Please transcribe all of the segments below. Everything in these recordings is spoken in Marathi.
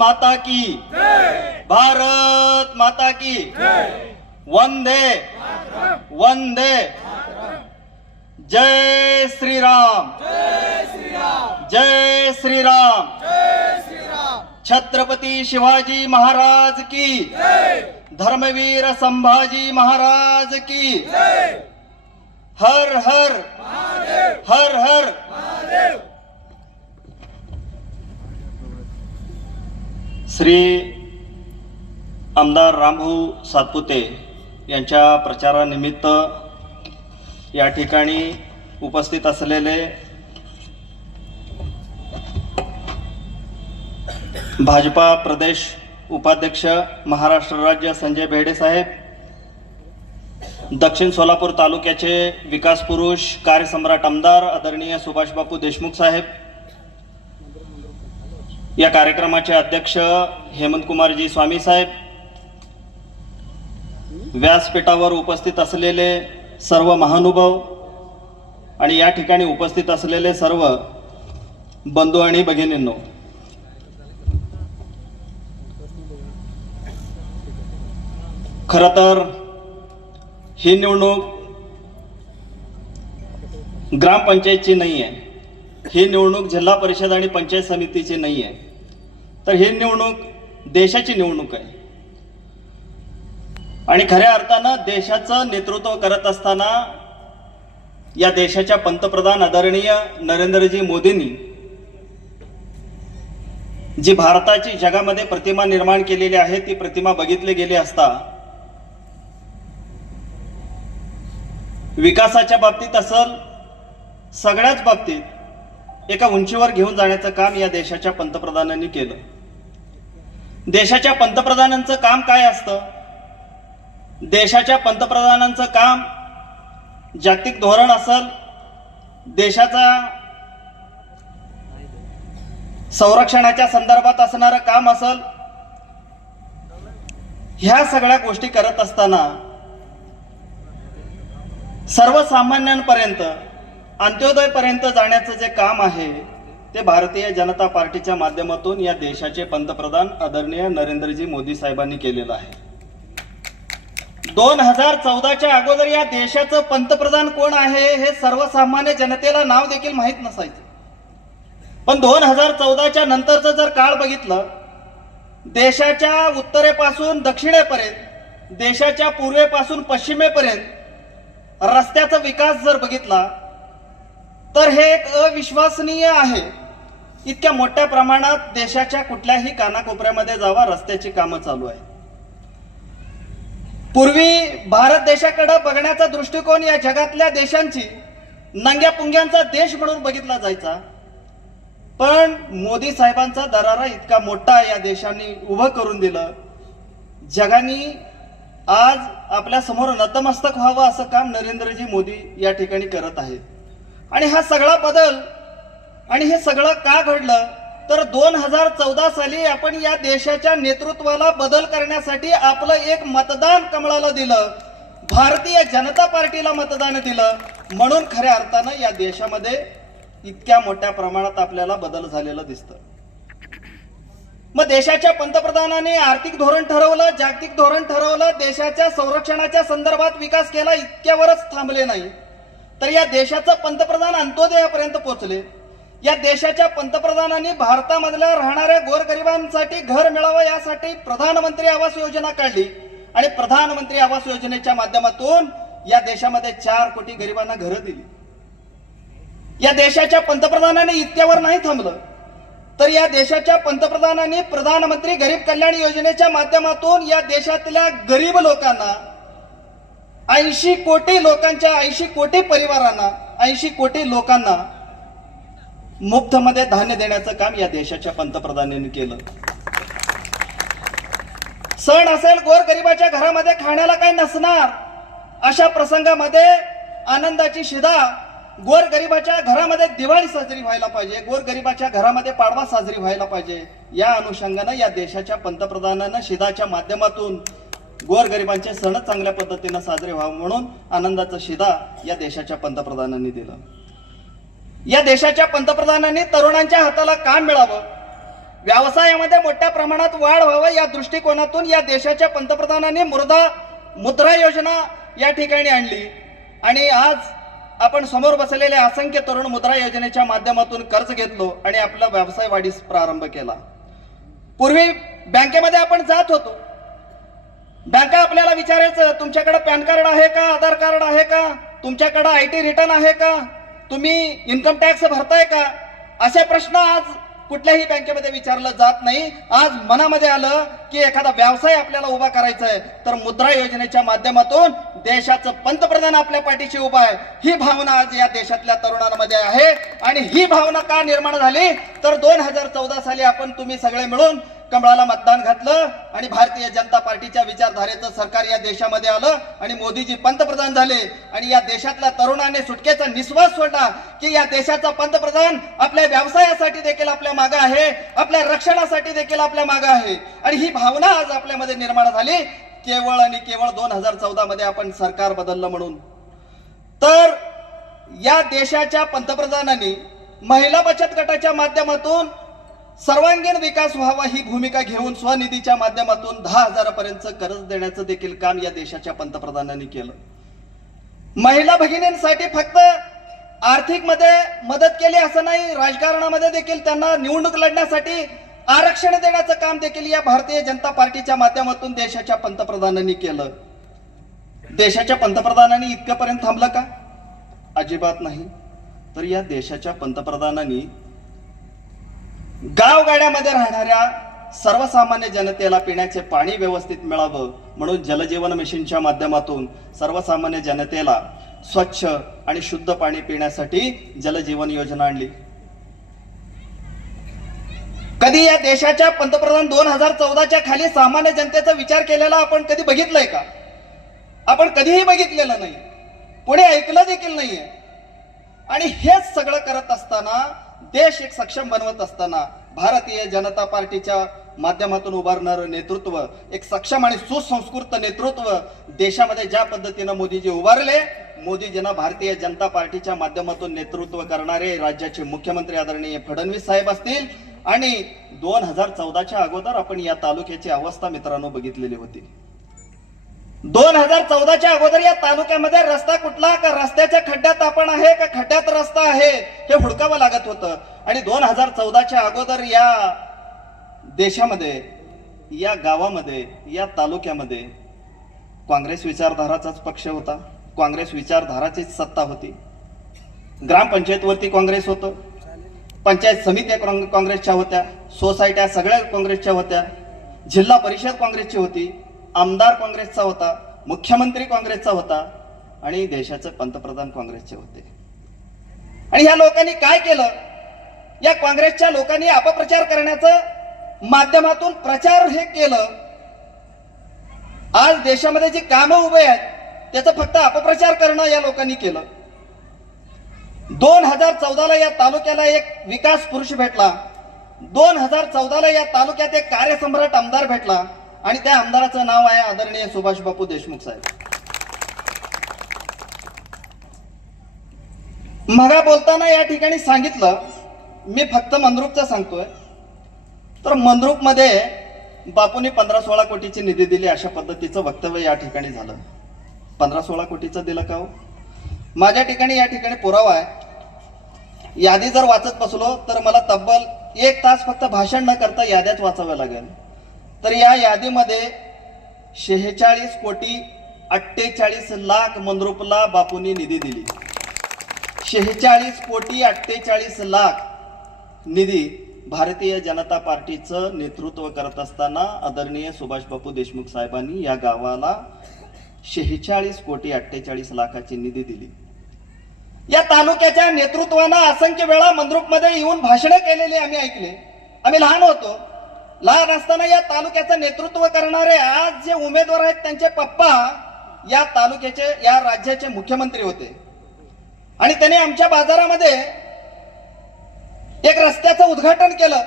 माता की। भारत माता की। वंदे। वंदे। जय श्रीराम। जय श्रीराम। छत्रपती शिवाजी महाराज की। धर्मवीर संभाजी महाराज की। हर हर। हर हर। श्री आमदार रामभाऊ सातपुते यांच्या प्रचारानिमित्त या ठिकाणी उपस्थित असलेले भाजपा प्रदेश उपाध्यक्ष महाराष्ट्र राज्य संजय भेडे साहेब दक्षिण सोलापूर तालुक्याचे विकास पुरुष कार्यसम्राट आमदार आदरणीय सुभाषबापू देशमुख साहेब या कार्यक्रमाचे अध्यक्ष हेमंत कुमारजी स्वामी साहेब व्यासपीठावर उपस्थित असलेले सर्व महानुभाव आणि या ठिकाणी उपस्थित असलेले सर्व बंधू आणि भगिनींनो. खरं तर ही निवडणूक ग्रामपंचायतची नाही आहे ही निवडणूक जिल्हा परिषद आणि पंचायत समितीची नाही आहे तर ही निवडणूक देशाची निवडणूक आहे. आणि खऱ्या अर्थानं देशाचं नेतृत्व करत असताना या देशाच्या पंतप्रधान आदरणीय नरेंद्रजी मोदींनी जी भारताची जगामध्ये प्रतिमा निर्माण केलेली आहे ती प्रतिमा बघितली गेली असता विकासाच्या बाबतीत असल सगळ्याच बाबतीत एका उंचीवर घेऊन जाण्याचं काम या देशाच्या पंतप्रधानांनी केलं. देशाच्या पंतप्रधानांचं काम काय असतं? देशाच्या पंतप्रधानांचं काम जागतिक धोरण असेल देशाचा संरक्षणाच्या संदर्भात असणारं काम असेल ह्या सगळ्या गोष्टी करत असताना सर्वसामान्यांपर्यंत अंत्योदयपर्यंत जाण्याचं जे काम आहे ते भारतीय जनता पार्टीच्या माध्यमातून या देशाचे पंतप्रधान आदरणीय नरेंद्रजी मोदी साहेबांनी केलेलं आहे. दोन हजार चौदाच्या अगोदर या देशाचं पंतप्रधान कोण आहे हे सर्वसामान्य जनतेला नाव देखील माहीत नसायचं. पण दोन हजार चौदाच्या नंतरचं जर काळ बघितलं देशाच्या उत्तरेपासून दक्षिणेपर्यंत देशाच्या पूर्वेपासून पश्चिमेपर्यंत रस्त्याचा विकास जर बघितला तर हे एक अविश्वसनीय आहे. इतक्या मोठ्या प्रमाणात देशाच्या कुठल्याही कानाकोपऱ्यामध्ये जावा रस्त्याची कामं चालू आहे पूर्वी भारत देशाकडे बघण्याचा दृष्टिकोन या जगातल्या देशांची नंग्या पुंग्यांचा देश म्हणून बघितला जायचा. पण मोदी साहेबांचा दरारा इतका मोठा या देशाने उभं करून दिलं. जगाने आज आपल्यासमोर नतमस्तक व्हावं असं काम नरेंद्रजी मोदी या ठिकाणी करत आहेत. आणि हा सगळा बदल आणि हे सगळं का घडलं? तर दोन हजार चौदा साली आपण या देशाच्या नेतृत्वाला बदल करण्यासाठी आपलं एक मतदान कमळाला दिलं. भारतीय जनता पार्टीला मतदान दिलं. म्हणून खऱ्या अर्थानं या देशामध्ये इतक्या मोठ्या प्रमाणात आपल्याला बदल झालेला दिसतं. मग देशाच्या पंतप्रधानाने आर्थिक धोरण ठरवलं जागतिक धोरण ठरवलं देशाच्या संरक्षणाच्या संदर्भात विकास केला इतक्यावरच थांबले नाही. तर या देशाचं पंतप्रधान अंत्योदयापर्यंत पोहोचले. या देशाच्या पंतप्रधानांनी भारतामधल्या राहणाऱ्या गोरगरिबांसाठी घर मिळावं यासाठी प्रधानमंत्री आवास योजना काढली. आणि प्रधानमंत्री आवास योजनेच्या माध्यमातून या देशामध्ये चार कोटी गरिबांना घरं दिली. या देशाच्या पंतप्रधानांनी इतक्यावर नाही थांबलं. तर या देशाच्या पंतप्रधानांनी प्रधानमंत्री गरीब कल्याण योजनेच्या माध्यमातून या देशातल्या गरीब लोकांना ऐंशी कोटी लोकांच्या ऐंशी कोटी परिवारांना ऐंशी कोटी लोकांना मुफ्तमध्ये धान्य देण्याचं काम या देशाच्या पंतप्रधानांनी केलं. सण असेल गोर गरिबाच्या घरामध्ये खाण्याला काही नसणार. अशा प्रसंगामध्ये आनंदाची शिदा गोर गरिबाच्या घरामध्ये दिवाळी साजरी व्हायला पाहिजे गोर गरिबाच्या घरामध्ये पाडवा साजरी व्हायला पाहिजे. या अनुषंगानं या देशाच्या पंतप्रधानांना शिदाच्या माध्यमातून गोर गरिबांचे सण चांगल्या पद्धतीनं साजरे व्हावं म्हणून आनंदाचा शिदा या देशाच्या पंतप्रधानांनी दिलं. या देशाच्या पंतप्रधानांनी तरुणांच्या हाताला काम मिळावं व्यवसायामध्ये मोठ्या प्रमाणात वाढ व्हावं या दृष्टिकोनातून या देशाच्या पंतप्रधानांनी मृदा मुद्रा योजना या ठिकाणी आणली. आणि आज आपण समोर बसलेले असंख्य तरुण मुद्रा योजनेच्या माध्यमातून कर्ज घेतलो आणि आपला व्यवसाय वाढीस प्रारंभ केला. पूर्वी बँकेमध्ये आपण जात होतो. बँका आपल्याला विचारायचं तुमच्याकडे पॅन कार्ड आहे का आधार कार्ड आहे का तुमच्याकडे आय टी रिटर्न आहे का तुम्ही इन्कम टॅक्स भरताय का? असे प्रश्न आज कुठल्याही बँकेमध्ये विचारलं जात नाही. आज मनामध्ये आलं की एखादा व्यवसाय आपल्याला उभा करायचा आहे तर मुद्रा योजनेच्या माध्यमातून देशाचं पंतप्रधान आपल्या पाठीशी उभा आहे. ही भावना आज या देशातल्या तरुणांमध्ये आहे. आणि ही भावना का निर्माण झाली? तर दोन हजार चौदा साली आपण तुम्ही सगळे मिळून कमळाला मतदान घातलं आणि भारतीय जनता पार्टीच्या विचारधारेचं सरकार या देशामध्ये आलं आणि मोदीजी पंतप्रधान झाले. आणि या देशातल्या तरुणाने सुटकेचा निश्वास सोडला की या देशाचा पंतप्रधान आपल्या व्यवसायासाठी देखील आपल्या मागे आहे आपल्या रक्षणासाठी देखील आपल्या मागे आहे. आणि ही भावना आज आपल्यामध्ये निर्माण झाली. केवळ आणि केवळ दोन हजार चौदा मध्ये आपण सरकार बदललं म्हणून. तर या देशाच्या पंतप्रधानांनी महिला बचत गटाच्या माध्यमातून सर्वांगीण विकास व्हावा ही भूमिका घेऊन स्वनिधीच्या माध्यमातून दहा हजारापर्यंत कर्ज देण्याचं देखील काम या देशाच्या पंतप्रधानांनी केलं. महिला भगिनींसाठी फक्त आर्थिकमध्ये मदत केली असं नाही राजकारणामध्ये देखील त्यांना निवडणूक लढण्यासाठी आरक्षण देण्याचं काम देखील या भारतीय जनता पार्टीच्या माध्यमातून देशाच्या पंतप्रधानांनी केलं. देशाच्या पंतप्रधानांनी इतकंपर्यंत थांबलं का? अजिबात नाही. तर या देशाच्या पंतप्रधानांनी गावगाड्यामध्ये राहणाऱ्या सर्वसामान्य जनतेला पिण्याचे पाणी व्यवस्थित मिळावं म्हणून जलजीवन मिशनच्या माध्यमातून सर्वसामान्य जनतेला स्वच्छ आणि शुद्ध पाणी पिण्यासाठी जलजीवन योजना आणली. कधी या देशाच्या पंतप्रधान दोन हजार चौदाच्या खाली सामान्य जनतेचा विचार केलेला आपण कधी बघितलंय का? आपण कधीही बघितलेलं नाही. कोणी ऐकलं देखील नाहीये. आणि हेच सगळं करत असताना देश एक सक्षम बनवत असताना भारतीय जनता पार्टीच्या माध्यमातून उभारणारं नेतृत्व एक सक्षम आणि सुसंस्कृत नेतृत्व देशामध्ये ज्या पद्धतीनं मोदीजी उभारले मोदीजींना भारतीय जनता पार्टीच्या माध्यमातून नेतृत्व करणारे राज्याचे मुख्यमंत्री आदरणीय फडणवीस साहेब असतील आणि दोन हजार चौदाच्या अगोदर आपण या तालुक्याची अवस्था मित्रांनो बघितलेली होती. दोन हजार चौदाच्या अगोदर या तालुक्यामध्ये रस्ता कुठला? का रस्त्याच्या खड्ड्यात आपण आहे का खड्ड्यात रस्ता आहे? हे हुडकावं लागत होतं. आणि दोन हजार चौदाच्या अगोदर या देशामध्ये या गावामध्ये या तालुक्यामध्ये काँग्रेस विचारधाराचाच पक्ष होता. काँग्रेस विचारधाराचीच सत्ता होती. ग्रामपंचायतवरती काँग्रेस होतं. पंचायत समित्या काँग्रेसच्या होत्या. सोसायट्या सगळ्या काँग्रेसच्या होत्या. जिल्हा परिषद काँग्रेसची होती. आमदार काँग्रेसचा होता मुख्यमंत्री काँग्रेसचा होता आणि देशाचे पंतप्रधान काँग्रेसचे होते. आणि ह्या लोकांनी काय केलं? या काँग्रेसच्या लोकांनी अपप्रचार करण्याचं माध्यमातून प्रचार हे केलं. आज देशामध्ये जी कामं उभे आहेत त्याचं फक्त अपप्रचार करणं या लोकांनी केलं. दोन हजार चौदाला या तालुक्याला एक विकास पुरुष भेटला. दोन हजार चौदाला या तालुक्यात एक कार्यसम्राट आमदार भेटला. आणि त्या आमदाराचं नाव आहे आदरणीय सुभाष बापू देशमुख साहेब. मगा बोलताना या ठिकाणी सांगितलं मी फक्त मंद्रुपचं सांगतोय. तर मंद्रुपमध्ये बापूने पंधरा सोळा कोटीची निधी दिली अशा पद्धतीचं वक्तव्य या ठिकाणी झालं. पंधरा सोळा कोटीचं दिलं का हो? माझ्या ठिकाणी या ठिकाणी पुरावा आहे. यादी जर वाचत बसलो तर मला तब्बल एक तास फक्त भाषण न करता याद्याच वाचाव्या लागेल. तर या यादीमध्ये शेहेचाळीस कोटी अठ्ठेचाळीस लाख मनरूपला बापूंनी निधी दिली. शेहेचाळीस कोटी अठ्ठेचाळीस लाख निधी भारतीय जनता पार्टीचं नेतृत्व करत असताना आदरणीय सुभाषबापू देशमुख साहेबांनी या गावाला शेहेचाळीस कोटी अठ्ठेचाळीस लाखाची निधी दिली. या तालुक्याच्या नेतृत्वानं असंख्य वेळा मंद्रुपमध्ये येऊन भाषणं केलेली आम्ही ऐकले. आम्ही लहान होतो. लहान असताना या तालुक्याचं नेतृत्व करणारे आज जे उमेदवार आहेत त्यांचे पप्पा या तालुक्याचे या राज्याचे मुख्यमंत्री होते. आणि त्याने आमच्या बाजारामध्ये एक रस्त्याचं उद्घाटन केलं.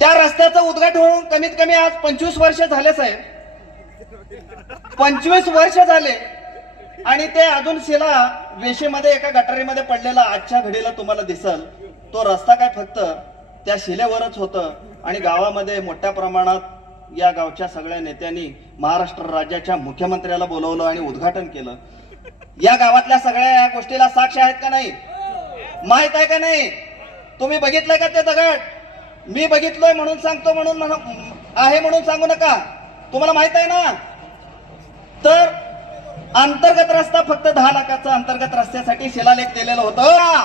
त्या रस्त्याचं उद्घाटन होऊन कमीत कमी आज पंचवीस वर्ष झाले साहेब. पंचवीस वर्ष झाले. आणि ते अजून शिला वेशीमध्ये एका गटारीमध्ये पडलेला आजच्या घडीला तुम्हाला दिसल. तो रस्ता काय फक्त त्या शिलेवरच होतं. आणि गावामध्ये मोठ्या प्रमाणात या गावच्या सगळ्या नेत्यांनी महाराष्ट्र राज्याच्या मुख्यमंत्र्याला बोलवलं आणि उद्घाटन केलं. या गावातल्या सगळ्या या गोष्टीला साक्ष आहेत का नाही? माहीत आहे का नाही? तुम्ही बघितलंय का ते दगड? मी बघितलोय म्हणून सांगतो म्हणून आहे म्हणून सांगू नका. तुम्हाला माहीत आहे ना? तर अंतर्गत रस्ता फक्त दहा लाखाचा अंतर्गत रस्त्यासाठी शिलालेख दिलेलं होतं.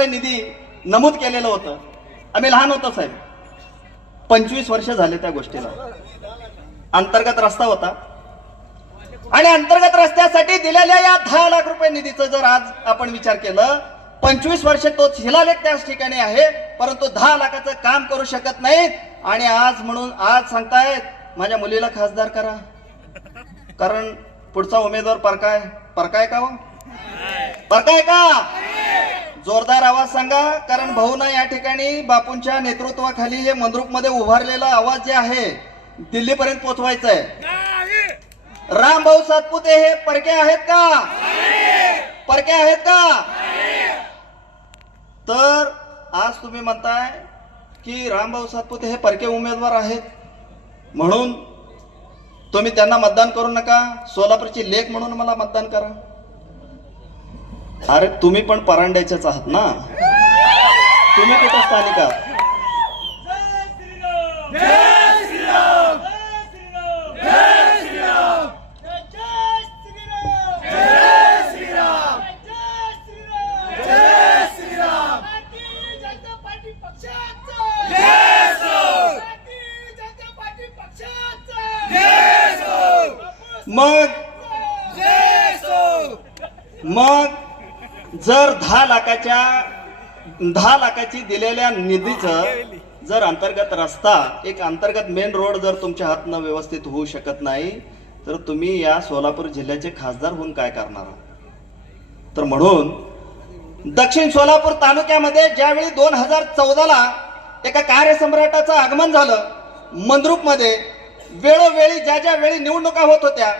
रुपये निधी नमूद केलेलं होतं. आम्ही लहान होतो साहेब. पंचवीस वर्ष झाले त्या गोष्टीला. अंतर्गत रस्ता होता. आणि अंतर्गत रस्त्यासाठी दिलेल्या या दहा लाख रुपये निधीचं जर आज आपण विचार केलं पंचवीस वर्ष तो शिलालेख त्याच ठिकाणी आहे परंतु दहा लाखाचं काम करू शकत नाहीत. आणि आज म्हणून आज सांगतायत माझ्या मुलीला खासदार करा. कारण पुढचा उमेदवार परकाय परकाय का हो? परकाय का? जोरदार आवाज सांगा कारण भाऊना या ठिकाणी बापूंच्या नेतृत्वाखाली हे मंद्रुपमध्ये उभारलेला आवाज जे आहे दिल्लीपर्यंत पोहोचवायचा आहे राम भाऊ सातपुते हे परके आहेत का? परके आहेत का? तर आज तुम्ही म्हणताय की रामभाऊ सातपुते हे परके उमेदवार आहेत. म्हणून तुम्ही त्यांना मतदान करू नका. सोलापूरची लेख म्हणून मला मतदान करा. अरे तुम्ही पण परांड्याचेच आहात ना? तुम्ही कुठं स्थानिक आहात? मग? मग? जर दहा लाखाच्या दहा लाखाची दिलेल्या निधीचं जर अंतर्गत रस्ता एक अंतर्गत मेन रोड जर तुमच्या हातनं व्यवस्थित होऊ शकत नाही तर तुम्ही या सोलापूर जिल्ह्याचे खासदार होऊन काय करणार आहात? तर म्हणून दक्षिण सोलापूर तालुक्यामध्ये ज्यावेळी दोन हजार चौदाला एका कार्यसम्राटाचं आगमन झालं मंद्रुपमध्ये वेळोवेळी ज्या ज्या वेळी निवडणुका होत होत्या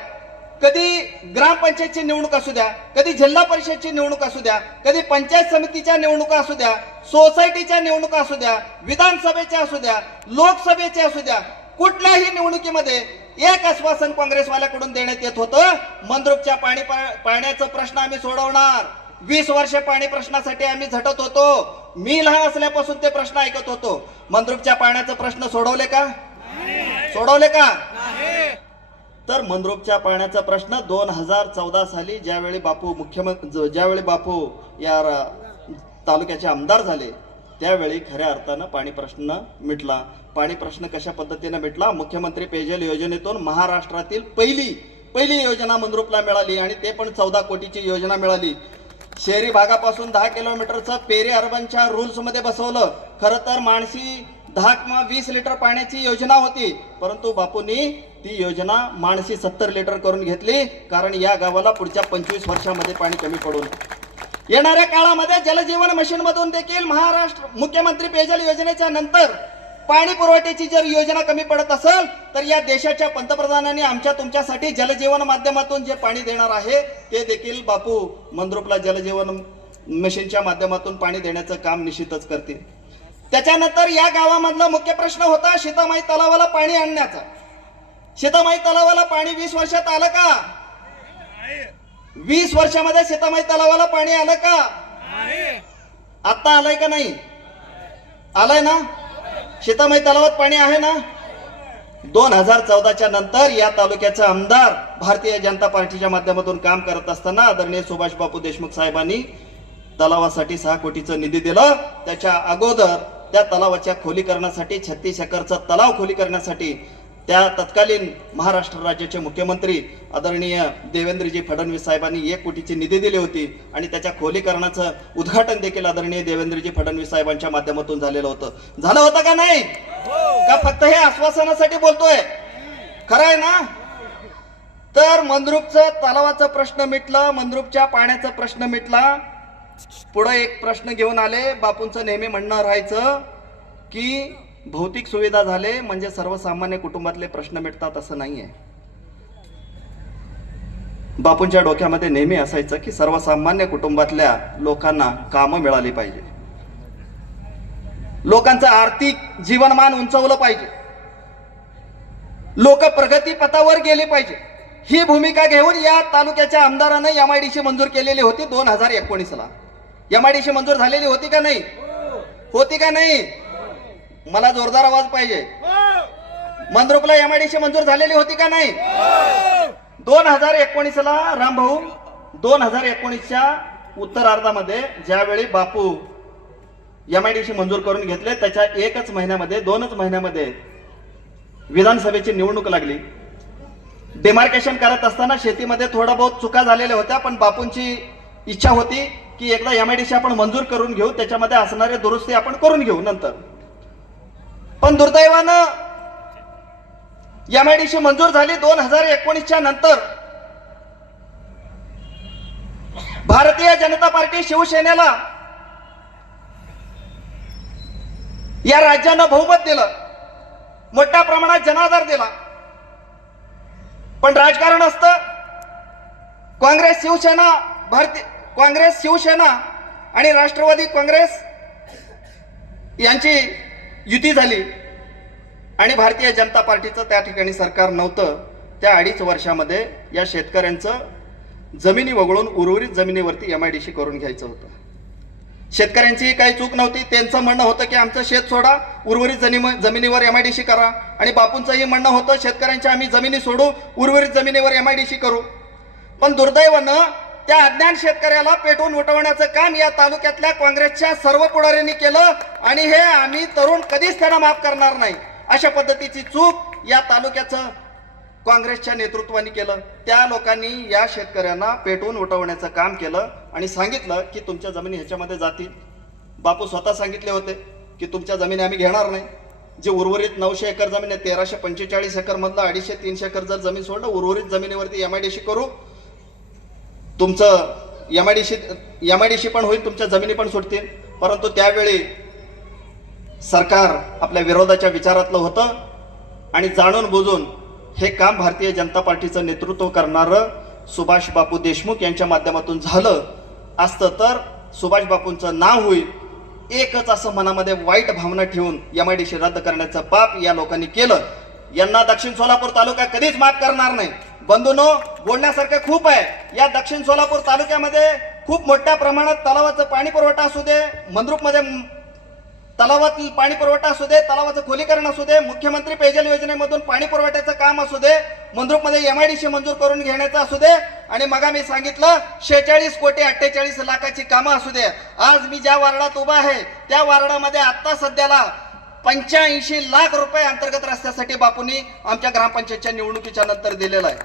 कधी ग्रामपंचायतची निवडणूक असू द्या कधी जिल्हा परिषदची निवडणूक असू द्या कधी पंचायत समितीच्या निवडणुका असू द्या सोसायटीच्या निवडणुका असू द्या विधानसभेच्या असू द्या लोकसभेच्या असू द्या कुठल्याही निवडणुकीमध्ये एक आश्वासन काँग्रेसवाल्याकडून देण्यात येत होतं. मंद्रुपच्या पाणी पाण्याचा प्रश्न आम्ही सोडवणार. वीस वर्ष पाणी प्रश्नासाठी आम्ही झटत होतो. मी लहान असल्यापासून ते प्रश्न ऐकत होतो. मंद्रुपच्या पाण्याचा प्रश्न सोडवले का? सोडवले का? तर मनरोपच्या पाण्याचा प्रश्न दोन हजार चौदा साली ज्यावेळी बापू मुख्यमंत्री ज्यावेळी बापू या तालुक्याचे आमदार झाले त्यावेळी खऱ्या अर्थानं पाणी प्रश्न मिटला. पाणी प्रश्न कशा पद्धतीने मिटला? मुख्यमंत्री पेयजल योजनेतून महाराष्ट्रातील पहिली पहिली योजना मनरूपला मिळाली आणि ते पण चौदा कोटीची योजना मिळाली. शहरी भागापासून दहा किलोमीटरचं पेरी अर्बनच्या रूल्समध्ये बसवलं. खरं तर माणसी दहा किंवा वीस लिटर पाण्याची योजना होती. परंतु बापूंनी ती योजना माणसी सत्तर लिटर करून घेतली कारण या गावाला पुढच्या पंचवीस वर्षामध्ये पाणी कमी पडून. येणाऱ्या काळामध्ये जलजीवन मिशन मधून देखील महाराष्ट्र मुख्यमंत्री पेयजल योजनेच्या नंतर पाणी पुरवठ्याची जर योजना कमी पडत असेल तर या देशाच्या पंतप्रधानांनी आमच्या तुमच्यासाठी जलजीवन माध्यमातून जे पाणी देणार आहे ते देखील बापू मंद्रुपला जलजीवन मिशनच्या माध्यमातून पाणी देण्याचं काम निश्चितच करतील. त्याच्यानंतर या गावामधला मुख्य प्रश्न होता सीतामाई तलावाला पाणी आणण्याचा. शेतामाई तलावाला पाणी वीस वर्षात आलं का? वीस वर्षामध्ये सीतामाई तलावाला पाणी आलं का? आता आलंय का नाही? आलंय ना? शेतामाई तलावात पाणी आहे ना? दोन हजार चौदाच्या नंतर या तालुक्याचा आमदार भारतीय जनता पार्टीच्या माध्यमातून काम करत असताना आदरणीय सुभाष बापू देशमुख साहेबांनी तलावासाठी सहा कोटीचं निधी दिलं. त्याच्या अगोदर त्या तलावाच्या खोलीकरणासाठी छत्तीस एकरचा तलाव खोली करण्यासाठी त्या तत्कालीन महाराष्ट्र राज्याचे मुख्यमंत्री आदरणीय देवेंद्रजी फडणवीस साहेबांनी एक कोटीची निधी दिली होती आणि त्याच्या खोलीकरणाचं उद्घाटन देखील आदरणीय देवेंद्रजी फडणवीस साहेबांच्या माध्यमातून झालेलं होतं. झालं होतं का नाही? का फक्त हे आश्वासनासाठी बोलतोय? खरं आहे ना? तर मंद्रुपचं तलावाचा प्रश्न मिटलं मंद्रुपच्या पाण्याचा प्रश्न मिटला पुढे एक प्रश्न घेऊन आले. बापूंचं नेहमी म्हणणं राहायचं की भौतिक सुविधा झाले म्हणजे सर्वसामान्य कुटुंबातले प्रश्न मिटतात असं नाहीये. बापूंच्या डोक्यामध्ये नेहमी असायचं की सर्वसामान्य कुटुंबातल्या लोकांना कामं मिळाली पाहिजे. लोकांचं आर्थिक जीवनमान उंचवलं पाहिजे. लोक प्रगती पथावर गेले पाहिजे. ही भूमिका घेऊन या तालुक्याच्या आमदारानं एमआयडीसी मंजूर केलेली होती दोन हजार एकोणीसला. एमआयडीसी मंजूर झालेली होती का नाही? होती का नाही? मला जोरदार आवाज पाहिजे. मंद्रुपला एमआयडीसी मंजूर झालेली होती का नाही? दोन हजार एकोणीसला रामभाऊ दोन हजार एकोणीसच्या उत्तरार्धामध्ये ज्यावेळी बापू एमआयडीसी मंजूर करून घेतले त्याच्या एकच महिन्यामध्ये दोनच महिन्यामध्ये विधानसभेची निवडणूक लागली. डिमार्केशन करत असताना शेतीमध्ये थोडा बहुत चुका झालेल्या होत्या पण बापूंची इच्छा होती. की एकदा एमआयडीसी आपण मंजूर करून घेऊ त्याच्यामध्ये असणारे दुरुस्ती आपण करून घेऊ नंतर. पण दुर्दैवानं एम आय डी सी मंजूर झाली दोन हजार एकोणीसच्या नंतर. भारतीय जनता पार्टी शिवसेनेला या राज्यानं बहुमत दिलं. मोठ्या प्रमाणात जनाधार दिला. पण राजकारण असतं. काँग्रेस शिवसेना भारतीय काँग्रेस शिवसेना आणि राष्ट्रवादी काँग्रेस यांची युती झाली. आणि भारतीय जनता पार्टीचं त्या ठिकाणी सरकार नव्हतं. त्या अडीच वर्षामध्ये या शेतकऱ्यांचं जमिनी वगळून उर्वरित जमिनीवरती एम आय डी सी करून घ्यायचं होतं. शेतकऱ्यांचीही काही चूक नव्हती. त्यांचं म्हणणं होतं की आमचं शेत सोडा उर्वरित जमीन जमिनीवर एम आय डी सी करा. आणि बापूंचंही म्हणणं होतं शेतकऱ्यांच्या आम्ही जमिनी सोडू उर्वरित जमिनीवर एम आय डी सी करू. पण दुर्दैवानं त्या अज्ञान शेतकऱ्याला पेटवून उठवण्याचं काम या तालुक्यातल्या काँग्रेसच्या सर्व पुढाऱ्यांनी केलं आणि हे आम्ही तरुण कधीच त्यांना माफ करणार नाही. अशा पद्धतीची चूक या तालुक्याचं काँग्रेसच्या नेतृत्वाने केलं. त्या लोकांनी या शेतकऱ्यांना पेटवून उठवण्याचं काम केलं आणि सांगितलं की तुमच्या जमिनी ह्याच्यामध्ये जातील. बापू स्वतः सांगितले होते की तुमच्या जमिनी आम्ही घेणार नाही. जे उर्वरित नऊशे एकर जमीन आहे तेराशे पंचेचाळीस एकरमधलं अडीचशे तीनशे एकर जर जमीन सोडलं उर्वरित जमिनीवरती एम आय डी सी करू. तुमचं एम आय डीशी एम आय डीशी पण होईल तुमच्या जमिनी पण सुटतील. परंतु त्यावेळी सरकार आपल्या विरोधाच्या विचारातलं होतं आणि जाणून बुजून हे काम भारतीय जनता पार्टीचं नेतृत्व करणारं सुभाष बापू देशमुख यांच्या माध्यमातून झालं असतं तर सुभाष बापूंचं नाव होईल. एकच असं मनामध्ये वाईट भावना ठेवून एम आय डी सी रद्द करण्याचं पाप या लोकांनी केलं. यांना दक्षिण सोलापूर तालुका कधीच माफ करणार नाही. बंधूनो बोलण्यासारखं खूप आहे. या दक्षिण सोलापूर तालुक्यामध्ये खूप मोठ्या प्रमाणात तलावाचं पाणी पुरवठा असू दे मंद्रुपमध्ये तलावातील पाणी पुरवठा असू दे तलावाचं खोलीकरण असू दे मुख्यमंत्री पेयजल योजनेमधून पाणी पुरवठ्याचं काम असू दे मंद्रुपमध्ये सी मंजूर करून घेण्याचं असू दे आणि मग मी सांगितलं शेहेचाळीस कोटी अठ्ठेचाळीस लाखाची कामं असू दे. आज मी ज्या वार्डात उभा आहे त्या वार्डामध्ये आत्ता सध्याला पंच्याऐंशी लाख रुपये अंतर्गत रस्त्यासाठी बापूंनी आमच्या ग्रामपंचायतच्या निवडणुकीच्या नंतर दिलेलं आहे.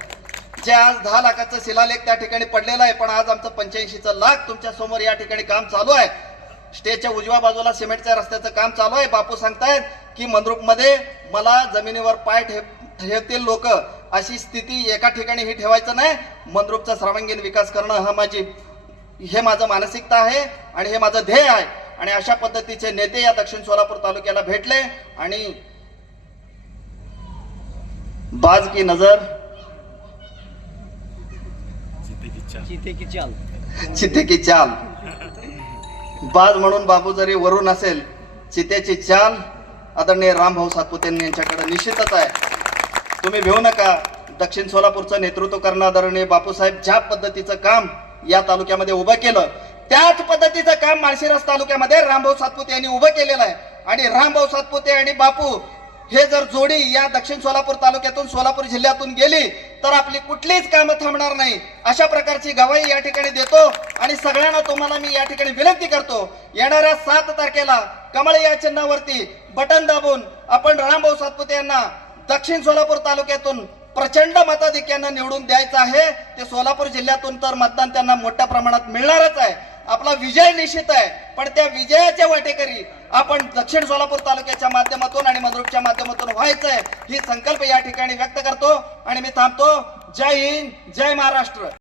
जे आज दहा लाखाचं शिलालेख त्या ठिकाणी पडलेलं आहे पण आज आमचं पंच्याऐंशीचं लाख तुमच्यासमोर या ठिकाणी काम चालू आहे. स्टेजच्या उजव्या बाजूला सिमेंटच्या रस्त्याचं काम चालू आहे. बापू सांगतायत की मंद्रुपमध्ये मला जमिनीवर पाय ठेव ठेवतील लोक. अशी स्थिती एका ठिकाणी ही ठेवायचं नाही. मंद्रुपचा सर्वांगीण विकास करणं हा माझी हे माझं मानसिकता आहे आणि हे माझं ध्येय आहे. आणि अशा पद्धतीचे नेते या दक्षिण सोलापूर तालुक्याला भेटले. आणि बाज की नजर. चिते की चाल. चिते की चाल. बाज म्हणून बाबू जरी वरून असेल चितेची चाल आदरणीय रामभाऊ सातपुते यांच्याकडे निश्चितच आहे. तुम्ही भेऊ नका. दक्षिण सोलापूरचं नेतृत्व करणं आदरणीय बापूसाहेब ज्या पद्धतीचं काम या तालुक्यामध्ये उभं केलं त्याच पद्धतीचं काम माळशिरस तालुक्यामध्ये रामभाऊ सातपुते यांनी उभं केलेलं आहे. आणि रामभाऊ सातपुते आणि बापू हे जर जोडी या दक्षिण सोलापूर तालुक्यातून सोलापूर जिल्ह्यातून गेली तर आपली कुठलीच कामं थांबणार नाही. अशा प्रकारची गवाही या ठिकाणी देतो आणि सगळ्यांना तुम्हाला मी या ठिकाणी विनंती करतो येणाऱ्या सात तारखेला कमळ या चिन्हावरती बटन दाबून आपण रामभाऊ सातपुते यांना दक्षिण सोलापूर तालुक्यातून प्रचंड मताधिक्यानं निवडून द्यायचं आहे. ते सोलापूर जिल्ह्यातून तर मतदान त्यांना मोठ्या प्रमाणात मिळणारच आहे. आपला विजय निश्चित आहे. पण त्या विजयाच्या वाटेकरी आपण दक्षिण सोलापूर तालुक्याच्या माध्यमातून आणि मदरूपच्या माध्यमातून व्हायचंय ही संकल्प या ठिकाणी व्यक्त करतो. आणि मी थांबतो. जय हिंद जय महाराष्ट्र.